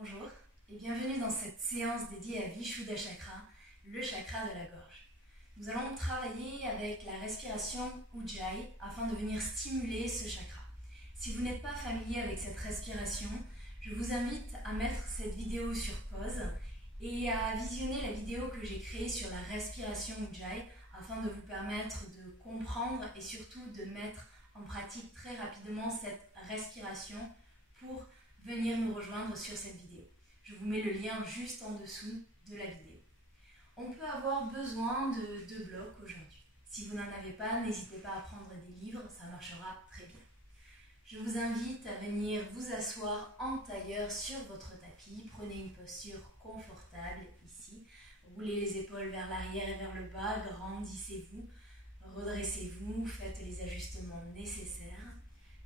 Bonjour et bienvenue dans cette séance dédiée à Vishuddha Chakra, le chakra de la gorge. Nous allons travailler avec la respiration Ujjayi afin de venir stimuler ce chakra. Si vous n'êtes pas familier avec cette respiration, je vous invite à mettre cette vidéo sur pause et à visionner la vidéo que j'ai créée sur la respiration Ujjayi afin de vous permettre de comprendre et surtout de mettre en pratique très rapidement cette respiration pour venir nous rejoindre sur cette vidéo. Je vous mets le lien juste en dessous de la vidéo. On peut avoir besoin de 2 blocs aujourd'hui. Si vous n'en avez pas, n'hésitez pas à prendre des livres, ça marchera très bien. Je vous invite à venir vous asseoir en tailleur sur votre tapis. Prenez une posture confortable ici. Roulez les épaules vers l'arrière et vers le bas, grandissez-vous, redressez-vous, faites les ajustements nécessaires.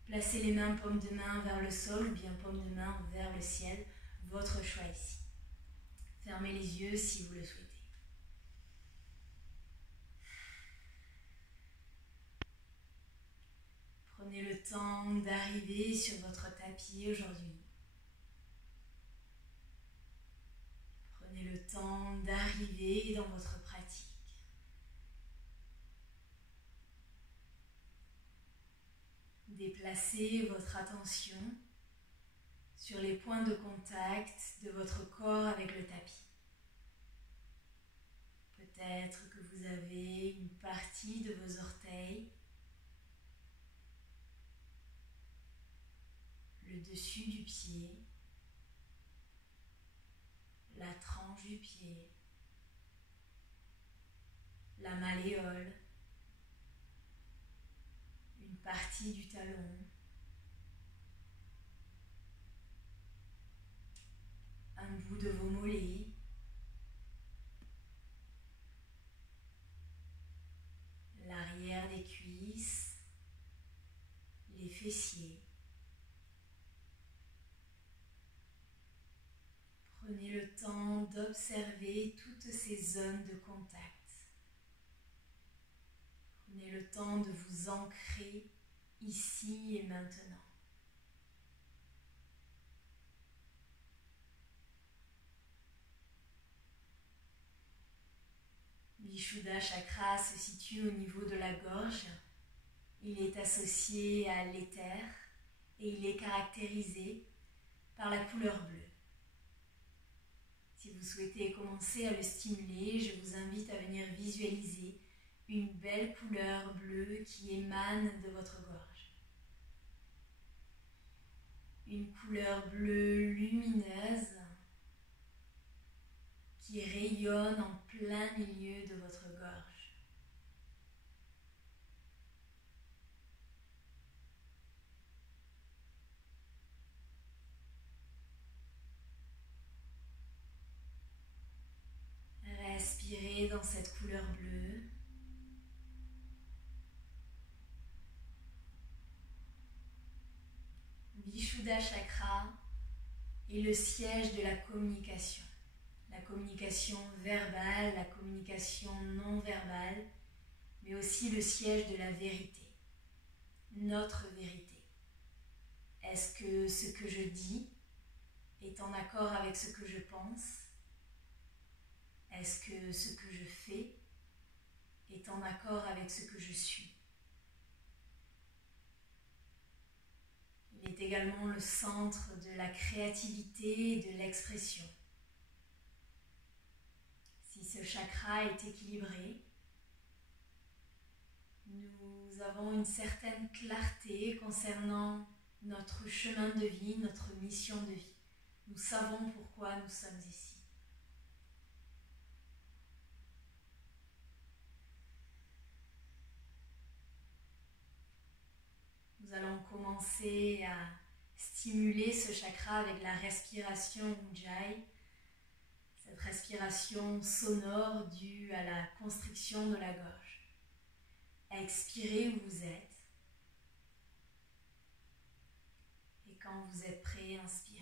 Placez les mains paume de main vers le sol ou bien paume de main vers le ciel, votre choix ici. Fermez les yeux si vous le souhaitez. Prenez le temps d'arriver sur votre tapis aujourd'hui. Prenez le temps d'arriver dans votre pratique. Déplacez votre attention sur les points de contact de votre corps avec le tapis. Peut-être que vous avez une partie de vos orteils, le dessus du pied, la tranche du pied, la malléole, une partie du talon, un bout de vos mollets, l'arrière des cuisses, les fessiers. Prenez le temps d'observer toutes ces zones de contact. Prenez le temps de vous ancrer ici et maintenant. Vishuddha Chakra se situe au niveau de la gorge. Il est associé à l'éther et il est caractérisé par la couleur bleue. Si vous souhaitez commencer à le stimuler, je vous invite à venir visualiser une belle couleur bleue qui émane de votre gorge. Une couleur bleue lumineuse qui rayonne en plein milieu de votre gorge. Respirez dans cette couleur bleue. Vishuddha Chakra est le siège de la communication. La communication verbale, la communication non verbale, mais aussi le siège de la vérité, notre vérité. Est-ce que ce que je dis est en accord avec ce que je pense? Est-ce que ce que je fais est en accord avec ce que je suis? Il est également le centre de la créativité et de l'expression. Si ce chakra est équilibré, nous avons une certaine clarté concernant notre chemin de vie, notre mission de vie. Nous savons pourquoi nous sommes ici. Nous allons commencer à stimuler ce chakra avec la respiration Ujjayi, cette respiration sonore due à la constriction de la gorge. Expirez où vous êtes et quand vous êtes prêt, inspirez.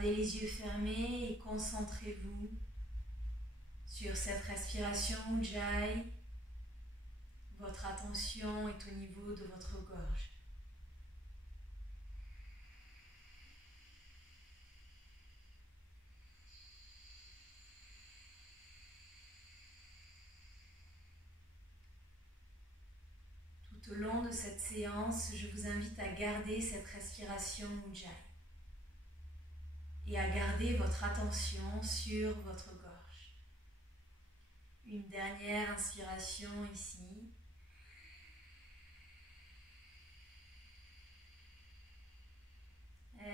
Gardez les yeux fermés et concentrez-vous sur cette respiration Ujjayi. Votre attention est au niveau de votre gorge. Tout au long de cette séance, je vous invite à garder cette respiration Ujjayi et à garder votre attention sur votre gorge. Une dernière inspiration ici.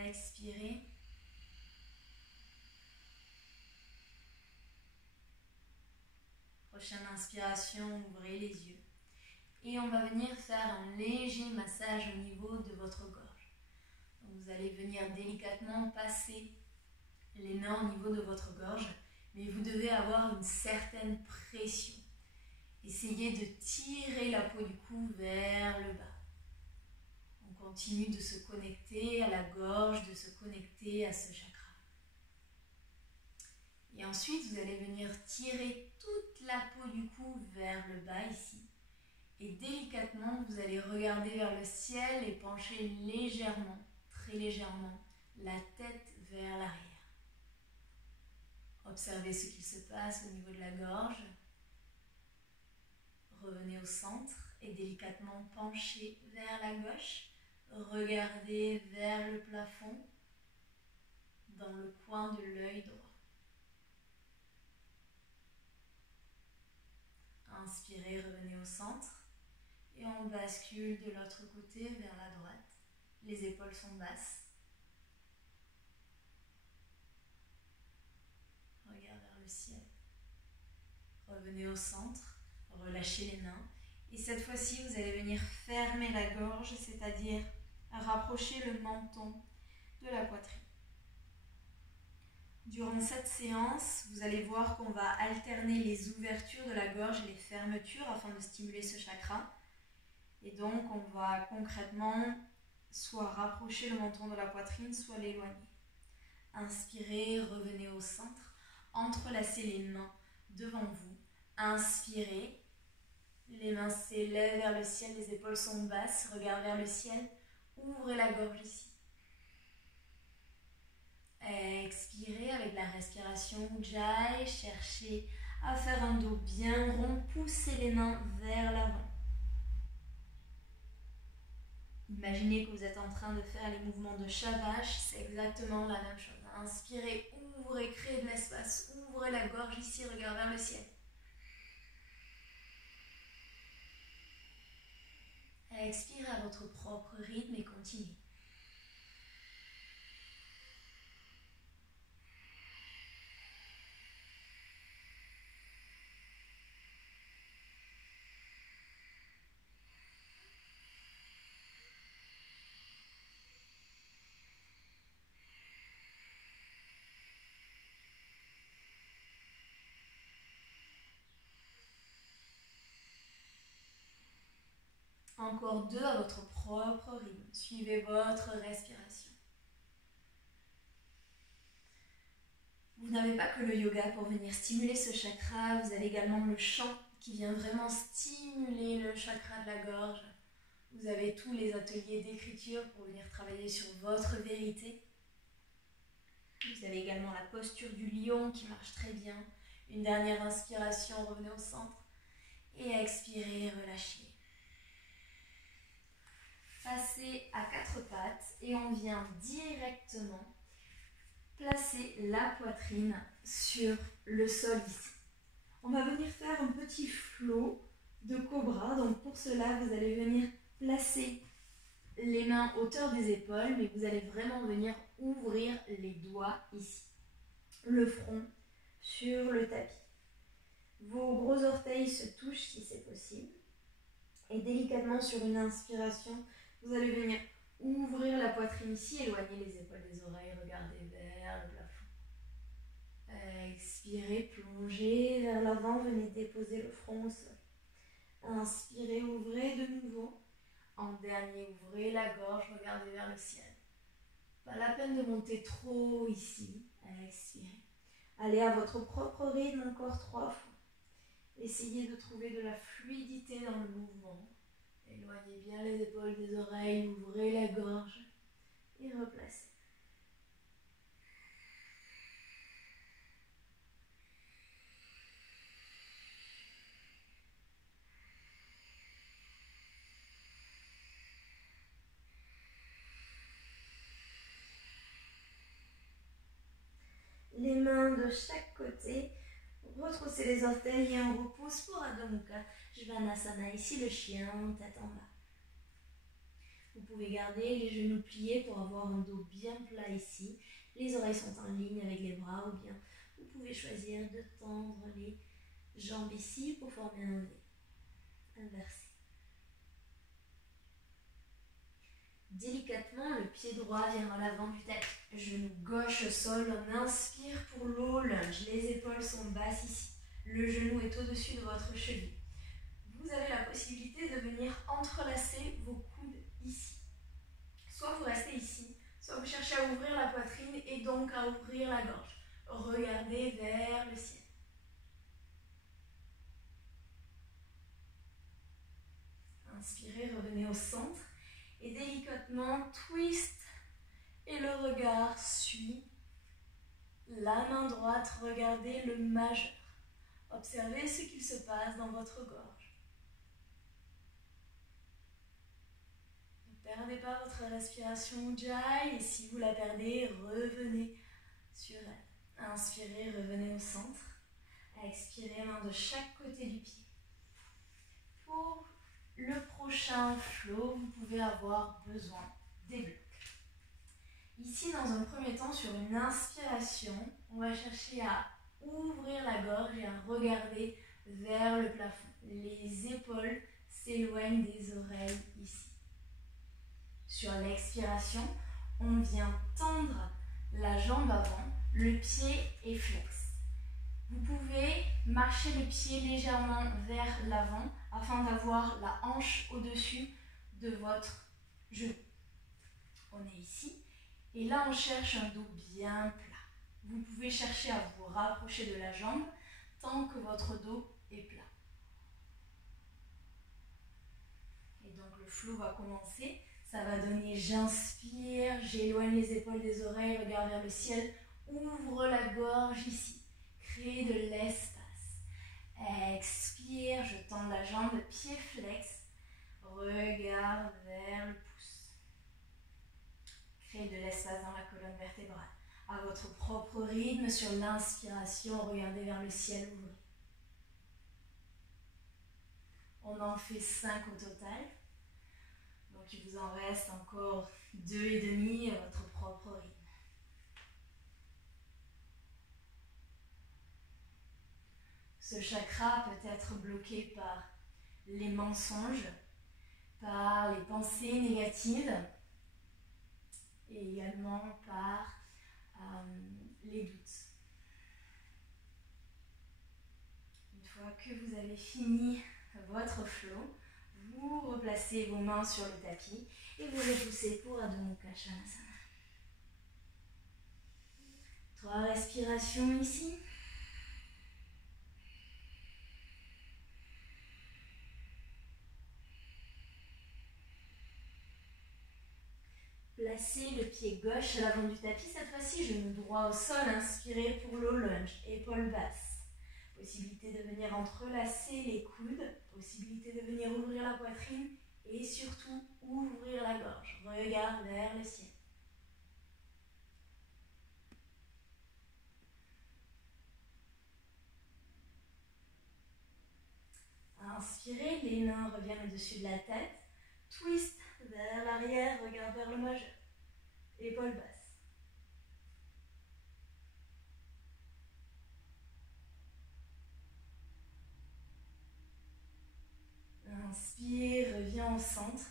Expirez. Prochaine inspiration, ouvrez les yeux. Et on va venir faire un léger massage au niveau de votre gorge. Donc vous allez venir délicatement passer les mains au niveau de votre gorge, mais vous devez avoir une certaine pression. Essayez de tirer la peau du cou vers le bas. On continue de se connecter à la gorge, de se connecter à ce chakra. Et ensuite, vous allez venir tirer toute la peau du cou vers le bas ici. Et délicatement, vous allez regarder vers le ciel et pencher légèrement, très légèrement, la tête vers l'arrière. Observez ce qui se passe au niveau de la gorge. Revenez au centre et délicatement penchez vers la gauche. Regardez vers le plafond, dans le coin de l'œil droit. Inspirez, revenez au centre. Et on bascule de l'autre côté vers la droite. Les épaules sont basses. Regardez vers le ciel. Revenez au centre. Relâchez les mains. Et cette fois-ci, vous allez venir fermer la gorge, c'est-à-dire rapprocher le menton de la poitrine. Durant cette séance, vous allez voir qu'on va alterner les ouvertures de la gorge et les fermetures afin de stimuler ce chakra. Et donc, on va concrètement soit rapprocher le menton de la poitrine, soit l'éloigner. Inspirez, revenez au centre, entrelacez les mains devant vous. Inspirez, les mains s'élèvent vers le ciel, les épaules sont basses, regard vers le ciel, ouvrez la gorge ici. Expirez avec la respiration Ujjayi, cherchez à faire un dos bien rond, poussez les mains vers l'avant. Imaginez que vous êtes en train de faire les mouvements de Shavash, c'est exactement la même chose. Inspirez, ouvrez, créez de l'espace, ouvrez la gorge ici, regard vers le ciel. Expirez à votre propre rythme et continuez. Encore 2 à votre propre rythme. Suivez votre respiration. Vous n'avez pas que le yoga pour venir stimuler ce chakra, vous avez également le chant qui vient vraiment stimuler le chakra de la gorge. Vous avez tous les ateliers d'écriture pour venir travailler sur votre vérité. Vous avez également la posture du lion qui marche très bien. Une dernière inspiration, revenez au centre. Et expirez, relâchez. Passez à 4 pattes et on vient directement placer la poitrine sur le sol ici. On va venir faire un petit flot de cobra. Donc pour cela, vous allez venir placer les mains à hauteur des épaules, mais vous allez vraiment venir ouvrir les doigts ici. Le front sur le tapis. Vos gros orteils se touchent si c'est possible. Et délicatement sur une inspiration, vous allez venir ouvrir la poitrine ici, éloigner les épaules des oreilles, regardez vers le plafond. Expirez, plongez vers l'avant, venez déposer le front au sol. Inspirez, ouvrez de nouveau. En dernier, ouvrez la gorge, regardez vers le ciel. Pas la peine de monter trop haut ici. Expirez. Allez à votre propre rythme encore 3 fois. Essayez de trouver de la fluidité dans le mouvement. Éloignez bien les épaules des oreilles, ouvrez la gorge et replacez. Les mains de chaque côté. Retroussez les orteils et on repousse pour Adho Mukha. Svanasana, ici le chien, tête en bas. Vous pouvez garder les genoux pliés pour avoir un dos bien plat ici. Les oreilles sont en ligne avec les bras ou bien vous pouvez choisir de tendre les jambes ici pour former un V. Inversé. Délicatement, le pied droit vient à l'avant du tapis. Genou gauche au sol, on inspire pour low lunge. Les épaules sont basses ici. Le genou est au-dessus de votre cheville. Vous avez la possibilité de venir entrelacer vos coudes ici. Soit vous restez ici, soit vous cherchez à ouvrir la poitrine et donc à ouvrir la gorge. Regardez vers le ciel. Inspirez, revenez au centre. Et délicatement, twist et le regard suit la main droite. Regardez le majeur. Observez ce qu'il se passe dans votre gorge. Ne perdez pas votre respiration Ujjayi et si vous la perdez, revenez sur elle. Inspirez, revenez au centre. Expirez, main de chaque côté du pied. Pour le prochain flow, vous pouvez avoir besoin des blocs. Ici, dans un premier temps, sur une inspiration, on va chercher à ouvrir la gorge et à regarder vers le plafond. Les épaules s'éloignent des oreilles ici. Sur l'expiration, on vient tendre la jambe avant, le pied est flex. Vous pouvez marcher le pied légèrement vers l'avant afin d'avoir la hanche au-dessus de votre genou. On est ici et là on cherche un dos bien plat. Vous pouvez chercher à vous rapprocher de la jambe tant que votre dos est plat. Et donc le flow va commencer. Ça va donner j'inspire, j'éloigne les épaules des oreilles, regarde vers le ciel, ouvre la gorge ici. Créer de l'espace. Expire, je tends la jambe, pied flex. Regarde vers le pouce. Créez de l'espace dans la colonne vertébrale. À votre propre rythme, sur l'inspiration, regardez vers le ciel, ouvrez. On en fait 5 au total. Donc il vous en reste encore 2,5 à votre propre rythme. Ce chakra peut être bloqué par les mensonges, par les pensées négatives et également par les doutes. Une fois que vous avez fini votre flow, vous replacez vos mains sur le tapis et vous repoussez pour Adho Mukha Svanasana. 3 respirations ici. Placez le pied gauche à l'avant du tapis, cette fois-ci genou droit au sol, inspirez pour low lunge, épaules basses. Possibilité de venir entrelacer les coudes, possibilité de venir ouvrir la poitrine et surtout ouvrir la gorge. Regard vers le ciel. Inspirez, les mains reviennent au-dessus de la tête. Twist vers l'arrière, regard vers le majeur. Épaules basses. Inspire, reviens au centre.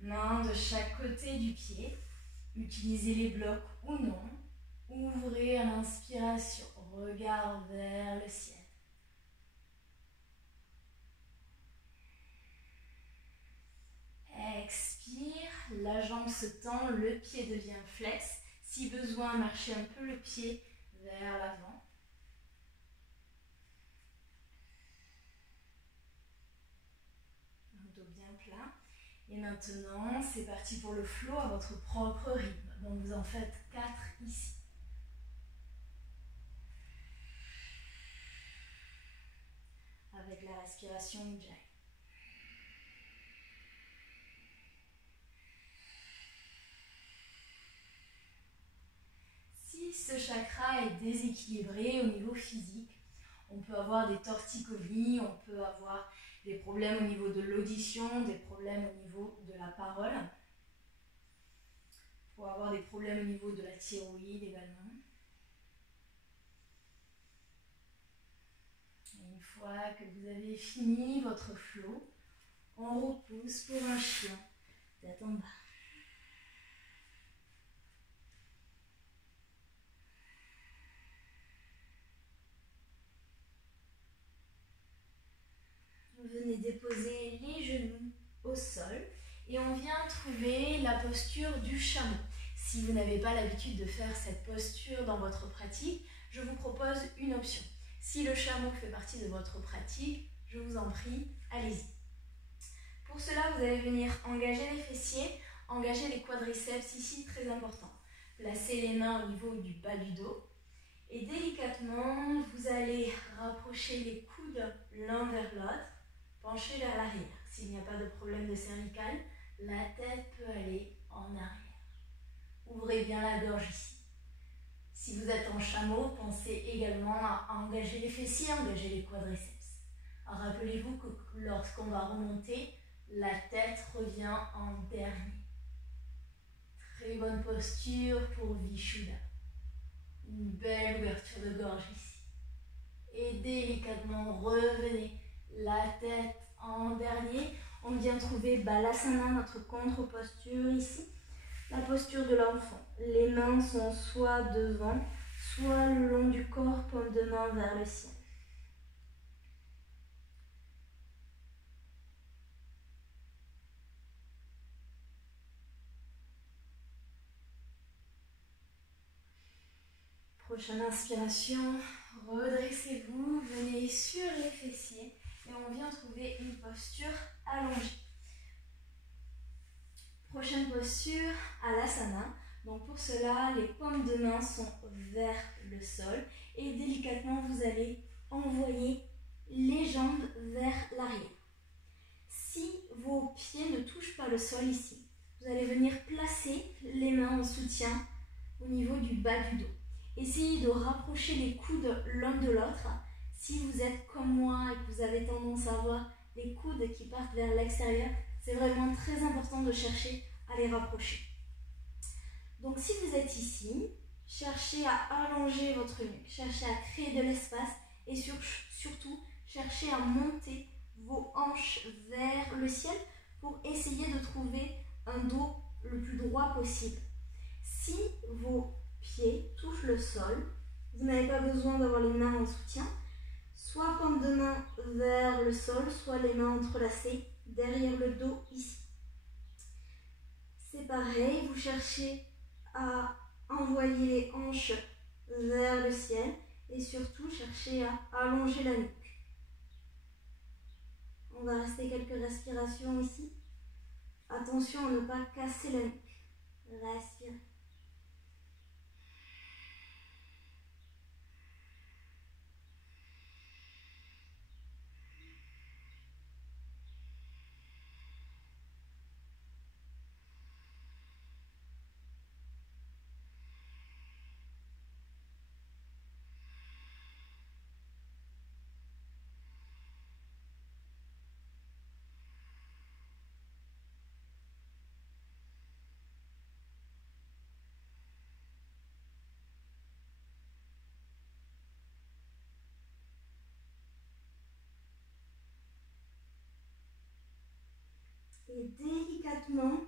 Mains de chaque côté du pied. Utilisez les blocs ou non. Ouvrez à l'inspiration. Regard vers le ciel. Expire, la jambe se tend, le pied devient flex. Si besoin, marchez un peu le pied vers l'avant. Un dos bien plat. Et maintenant, c'est parti pour le flow à votre propre rythme. Donc vous en faites 4 ici. Avec la respiration Ujjayi. Si ce chakra est déséquilibré au niveau physique, on peut avoir des torticolis, on peut avoir des problèmes au niveau de l'audition, des problèmes au niveau de la parole. On peut avoir des problèmes au niveau de la thyroïde également. Et une fois que vous avez fini votre flow, on repousse pour un chien, tête en bas. Venez déposer les genoux au sol et on vient trouver la posture du chameau. Si vous n'avez pas l'habitude de faire cette posture dans votre pratique, je vous propose une option. Si le chameau fait partie de votre pratique, je vous en prie, allez-y. Pour cela, vous allez venir engager les fessiers, engager les quadriceps ici, très important. Placez les mains au niveau du bas du dos et délicatement, vous allez rapprocher les coudes l'un vers l'autre. Penchez vers l'arrière. S'il n'y a pas de problème de cervicale, la tête peut aller en arrière. Ouvrez bien la gorge ici. Si vous êtes en chameau, pensez également à engager les fessiers, engager les quadriceps. Rappelez-vous que lorsqu'on va remonter, la tête revient en dernier. Très bonne posture pour Vishuddha. Une belle ouverture de gorge ici. Et délicatement revenez. La tête en dernier, on vient trouver Balasana, notre contre-posture ici. La posture de l'enfant. Les mains sont soit devant, soit le long du corps, paume de main vers le ciel. Prochaine inspiration, redressez-vous, venez sur les fessiers. Et on vient trouver une posture allongée. Prochaine posture, Alasana. Donc pour cela, les paumes de main sont vers le sol. Et délicatement, vous allez envoyer les jambes vers l'arrière. Si vos pieds ne touchent pas le sol ici, vous allez venir placer les mains en soutien au niveau du bas du dos. Essayez de rapprocher les coudes l'un de l'autre. Si vous êtes comme moi et que vous avez tendance à avoir les coudes qui partent vers l'extérieur, c'est vraiment très important de chercher à les rapprocher. Donc si vous êtes ici, cherchez à allonger votre nuque, cherchez à créer de l'espace et surtout cherchez à monter vos hanches vers le ciel pour essayer de trouver un dos le plus droit possible. Si vos pieds touchent le sol, vous n'avez pas besoin d'avoir les mains en soutien. Soit paume de main vers le sol, soit les mains entrelacées derrière le dos ici. C'est pareil, vous cherchez à envoyer les hanches vers le ciel et surtout cherchez à allonger la nuque. On va rester quelques respirations ici. Attention à ne pas casser la nuque. Respirez. Et délicatement,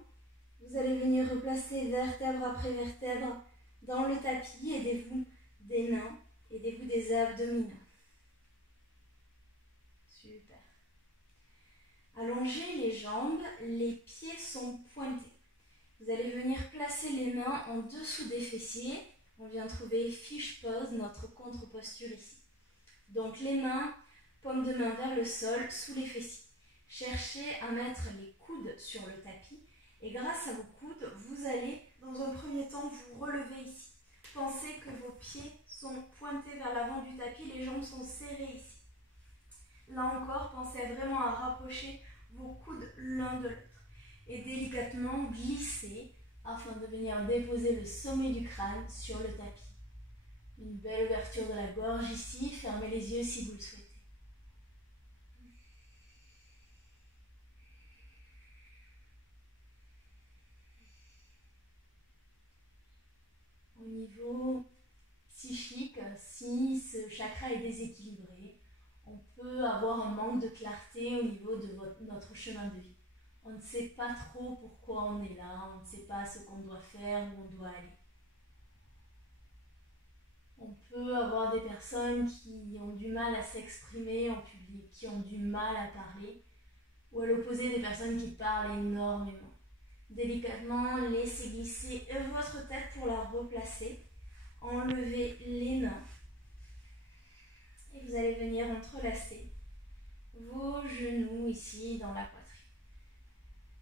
vous allez venir replacer vertèbre après vertèbre dans le tapis. Aidez-vous des mains, aidez-vous des abdominaux. Super. Allongez les jambes, les pieds sont pointés. Vous allez venir placer les mains en dessous des fessiers. On vient trouver fish pose, notre contre-posture ici. Donc les mains, paume de main vers le sol, sous les fessiers. Cherchez à mettre les coudes sur le tapis et grâce à vos coudes, vous allez dans un premier temps vous relever ici. Pensez que vos pieds sont pointés vers l'avant du tapis, les jambes sont serrées ici. Là encore, pensez vraiment à rapprocher vos coudes l'un de l'autre et délicatement glisser afin de venir déposer le sommet du crâne sur le tapis. Une belle ouverture de la gorge ici, fermez les yeux si vous le souhaitez. Au niveau psychique, si ce chakra est déséquilibré, on peut avoir un manque de clarté au niveau de notre chemin de vie. On ne sait pas trop pourquoi on est là, on ne sait pas ce qu'on doit faire, où on doit aller. On peut avoir des personnes qui ont du mal à s'exprimer en public, qui ont du mal à parler, ou à l'opposé des personnes qui parlent énormément. Délicatement, laissez glisser votre tête pour la replacer. Enlevez les mains. Et vous allez venir entrelacer vos genoux ici dans la poitrine.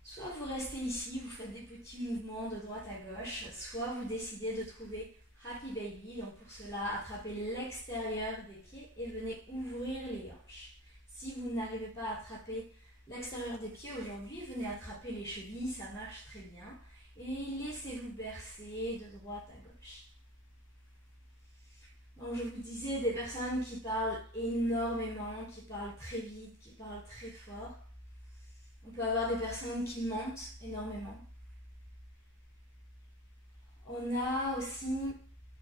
Soit vous restez ici, vous faites des petits mouvements de droite à gauche, soit vous décidez de trouver Happy Baby. Donc pour cela, attrapez l'extérieur des pieds et venez ouvrir les hanches. Si vous n'arrivez pas à attraper l'extérieur des pieds aujourd'hui, venez attraper les chevilles, ça marche très bien. Et laissez-vous bercer de droite à gauche. Donc je vous disais, des personnes qui parlent énormément, qui parlent très vite, qui parlent très fort. On peut avoir des personnes qui mentent énormément. On a aussi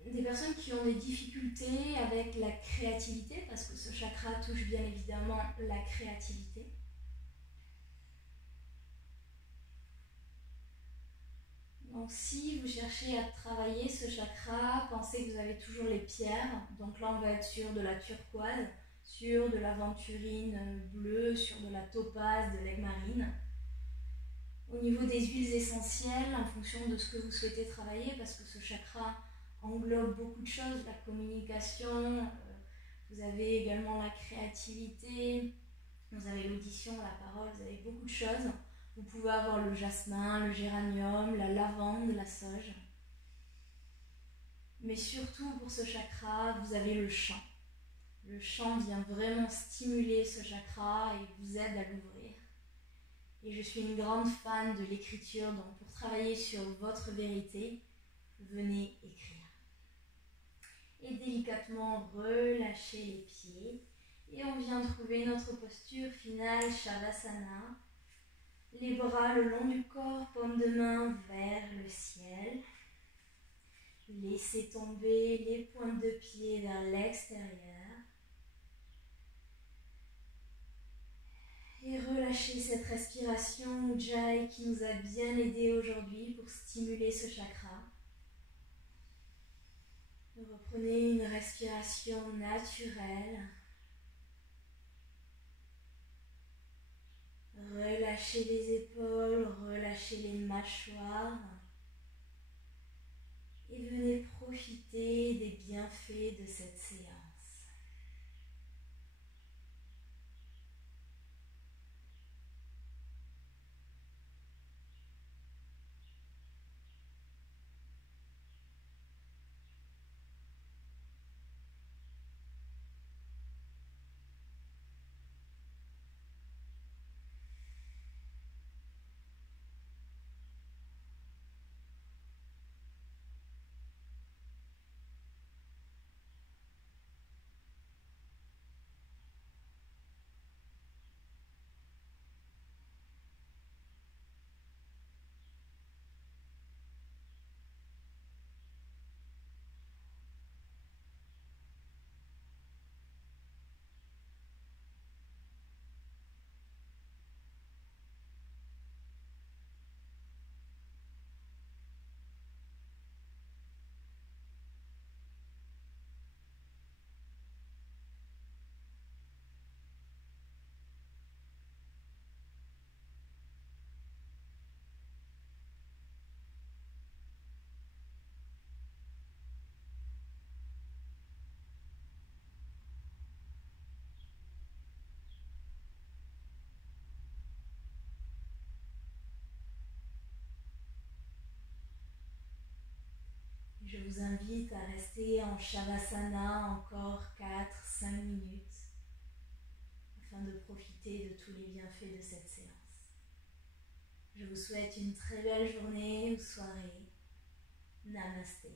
des personnes qui ont des difficultés avec la créativité, parce que ce chakra touche bien évidemment la créativité. Donc si vous cherchez à travailler ce chakra, pensez que vous avez toujours les pierres. Donc là on va être sur de la turquoise, sur de l'aventurine bleue, sur de la topaze, de l'aigue-marine. Au niveau des huiles essentielles, en fonction de ce que vous souhaitez travailler, parce que ce chakra englobe beaucoup de choses, la communication, vous avez également la créativité, vous avez l'audition, la parole, vous avez beaucoup de choses. Vous pouvez avoir le jasmin, le géranium, la lavande, la sauge. Mais surtout pour ce chakra, vous avez le chant. Le chant vient vraiment stimuler ce chakra et vous aide à l'ouvrir. Et je suis une grande fan de l'écriture, donc pour travailler sur votre vérité, venez écrire. Et délicatement relâchez les pieds. Et on vient trouver notre posture finale, Shavasana. Les bras le long du corps, paume de main vers le ciel. Laissez tomber les pointes de pied vers l'extérieur. Et relâchez cette respiration Ujjayi qui nous a bien aidé aujourd'hui pour stimuler ce chakra. Reprenez une respiration naturelle. Relâchez les épaules, relâchez les mâchoires et venez profiter des bienfaits de cette séance. Je vous invite à rester en Shavasana encore 4-5 minutes afin de profiter de tous les bienfaits de cette séance. Je vous souhaite une très belle journée ou soirée. Namasté.